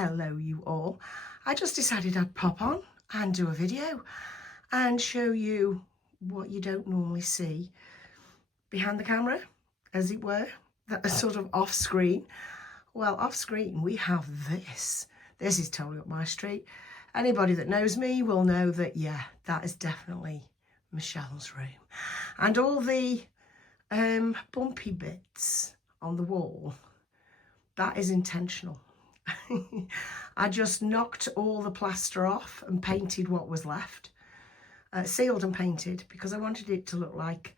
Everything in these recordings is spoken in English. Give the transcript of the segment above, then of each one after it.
Hello you all. I just decided I'd pop on and do a video and show you what you don't normally see behind the camera, as it were, that are sort of off screen. Well, off screen we have this. This is totally up my street. Anybody that knows me will know that, yeah, that is definitely Michelle's room. And all the bumpy bits on the wall, that is intentional. I just knocked all the plaster off and painted what was left, sealed and painted, because I wanted it to look like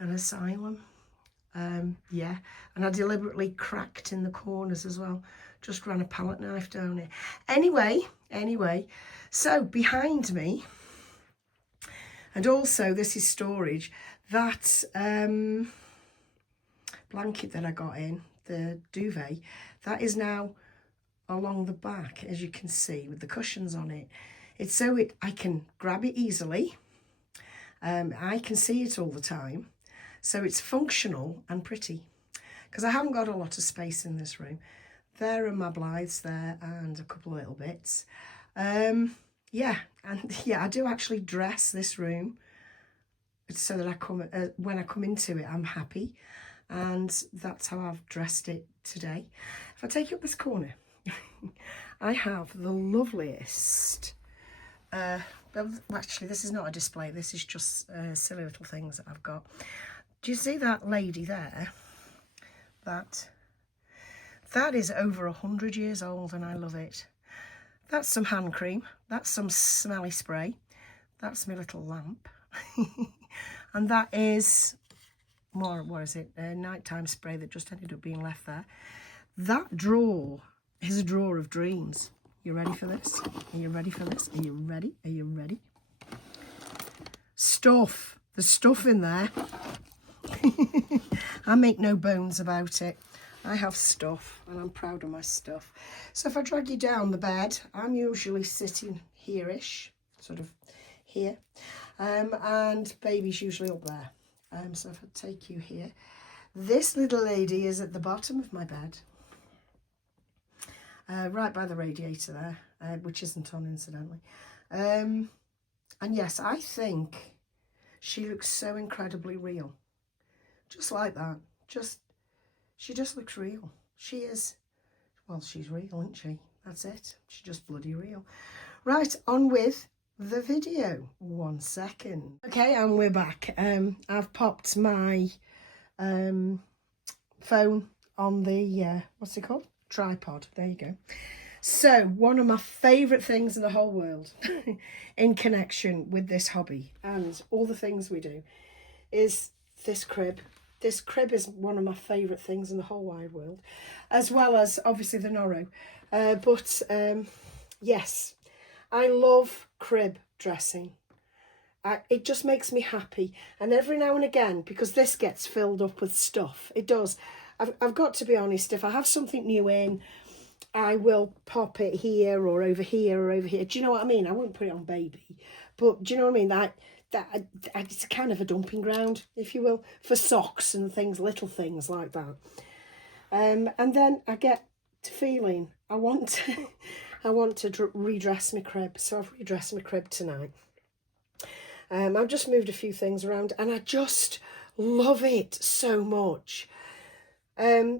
an asylum. Yeah, and I deliberately cracked in the corners as well, just ran a palette knife down it. Anyway, so behind me, and also this is storage, that blanket that I got in, the duvet, that is now along the back, as you can see, with the cushions on it. It's so I can grab it easily. I can see it all the time, so it's functional and pretty, because I haven't got a lot of space in this room. There are my Blythes there and a couple of little bits. Yeah, and yeah, I do actually dress this room so that when I come into it, I'm happy, and that's how I've dressed it today. If I take you up this corner, I have the loveliest, actually this is not a display, this is just silly little things that I've got. Do you see that lady there? That is over 100 years old, and I love it. That's some hand cream, that's some smelly spray, that's my little lamp. And that is more, what is it, a nighttime spray that just ended up being left there. That drawer is a drawer of dreams. You ready for this? Are you ready for this? Are you ready? Are you ready? Stuff. There's stuff in there. I make no bones about it. I have stuff, and I'm proud of my stuff. So if I drag you down the bed, I'm usually sitting here-ish, sort of here. And baby's usually up there. So if I take you here, this little lady is at the bottom of my bed. Right by the radiator there, which isn't on incidentally. And yes, I think she looks so incredibly real. Just like that. She just looks real. She is, well, she's real, isn't she? That's it. She's just bloody real. Right, on with the video. 1 second. Okay, and we're back. I've popped my phone on the, what's it called? Tripod. There you go. So one of my favourite things in the whole world in connection with this hobby and all the things we do is this crib. This crib is one of my favourite things in the whole wide world, as well as obviously the Norro. Yes, I love crib dressing. It just makes me happy, and every now and again, because this gets filled up with stuff, it does. I've got to be honest, if I have something new in, I will pop it here or over here or over here. Do you know what I mean? I wouldn't put it on baby, but do you know what I mean? That it's kind of a dumping ground, if you will, for socks and things, little things like that. And then I get to feeling I want to redress my crib, so I've redressed my crib tonight. I've just moved a few things around, and I just love it so much.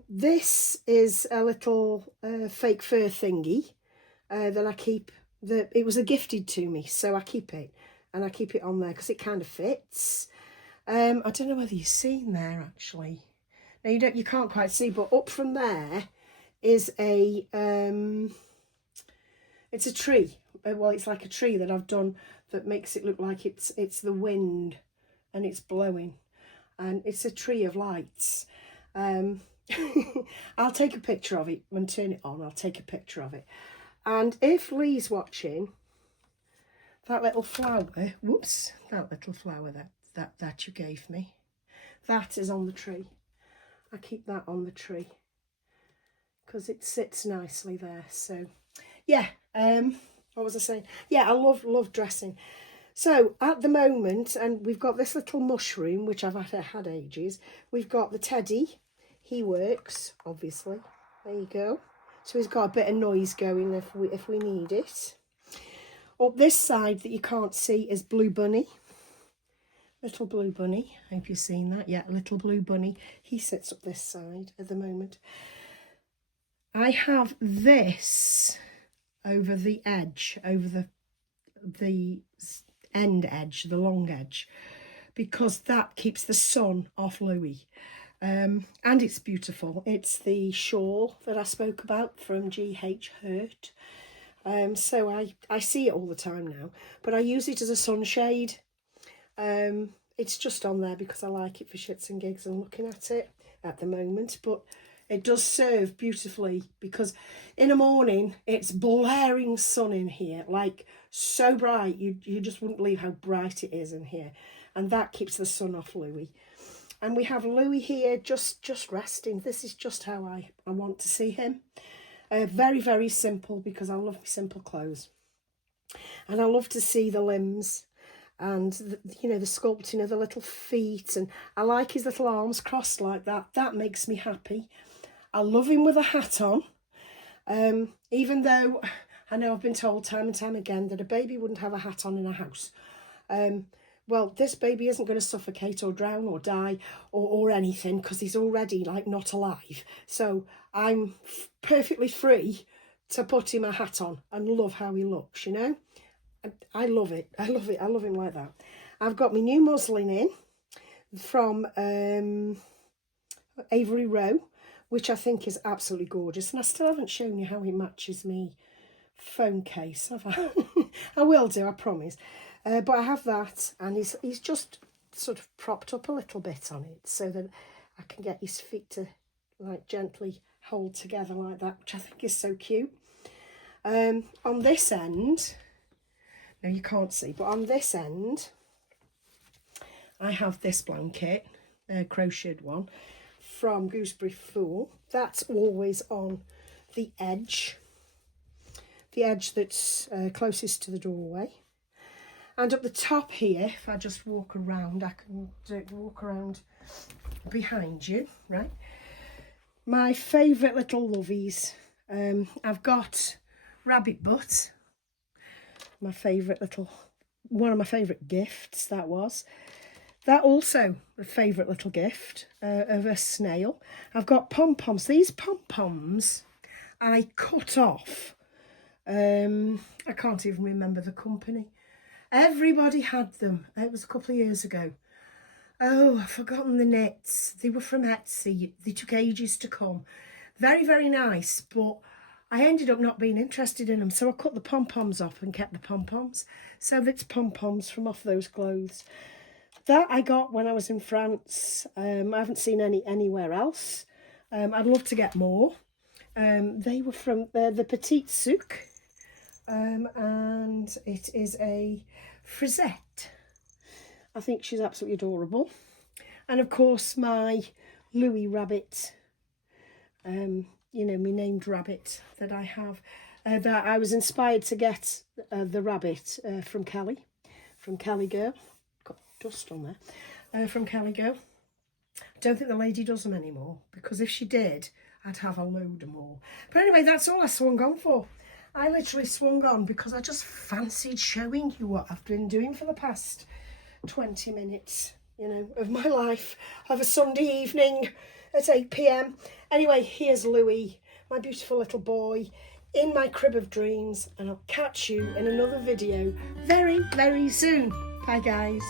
This is a little fake fur thingy that I keep. It was gifted to me, so I keep it, and I keep it on there because it kind of fits. I don't know whether you've seen there actually. No, you can't quite see, but up from there is a it's a tree. Well, it's like a tree that I've done that makes it look like it's the wind and it's blowing, and it's a tree of lights. I'll take a picture of it and turn it on. I'll take a picture of it. And if Lee's watching, that little flower, whoops, that little flower that you gave me, that is on the tree. I keep that on the tree because it sits nicely there. So yeah, what was I saying? Yeah, I love dressing. So at the moment, and we've got this little mushroom, which I've had ages. We've got the teddy. He works, obviously. There you go. So he's got a bit of noise going if we need it. Up this side that you can't see is Blue Bunny. Little Blue Bunny. I hope you've seen that. Yeah, Little Blue Bunny. He sits up this side at the moment. I have this over the edge, over the end edge, the long edge, because that keeps the sun off Louis. And it's beautiful. It's the shawl that I spoke about from G.H. Hurt. So I see it all the time now, but I use it as a sunshade. It's just on there because I like it for shits and gigs and looking at it at the moment, but it does serve beautifully because in the morning it's blaring sun in here, like so bright you just wouldn't believe how bright it is in here, and that keeps the sun off Louis. And we have Louis here just resting. This is just how I want to see him. Very, very simple, because I love my simple clothes, and I love to see the limbs and the sculpting of the little feet, and I like his little arms crossed like that. That makes me happy. I love him with a hat on, even though I know I've been told time and time again that a baby wouldn't have a hat on in a house. Well, this baby isn't going to suffocate or drown or die or anything, because he's already like not alive. So I'm perfectly free to put him a hat on and love how he looks, you know. I love it. I love it. I love him like that. I've got my new muslin in from Avery Row, which I think is absolutely gorgeous. And I still haven't shown you how he matches me phone case, have I? I will do, I promise. But I have that, and he's just sort of propped up a little bit on it so that I can get his feet to like gently hold together like that, which I think is so cute. On this end, now you can't see, but on this end, I have this blanket, a crocheted one, from Gooseberry Fool. That's always on the edge that's closest to the doorway. And up the top here, if I just walk around, I can walk around behind you, right? My favourite little lovies. I've got Rabbit Butt, my favourite little, one of my favourite gifts, that was. That also a favourite little gift of a snail. I've got pom-poms. These pom-poms I cut off. I can't even remember the company. Everybody had them. It was a couple of years ago. Oh, I've forgotten the knits. They were from Etsy. They took ages to come. Very, very nice, but I ended up not being interested in them, so I cut the pom-poms off and kept the pom-poms. So that's pom-poms from off those clothes. That I got when I was in France. I haven't seen any anywhere else. I'd love to get more. They were from the Petite Souk. And it is a frisette. I think she's absolutely adorable. And of course my Louis rabbit, my named rabbit that I have, that I was inspired to get the rabbit from Kelly Girl. Got dust on there. From Kelly Girl. Don't think the lady does them anymore, because if she did, I'd have a load more. But anyway, that's all I swung on for. I literally swung on because I just fancied showing you what I've been doing for the past 20 minutes, of my life, of a Sunday evening at 8 p.m. Anyway, here's Louis, my beautiful little boy, in my crib of dreams, and I'll catch you in another video very, very soon. Bye, guys.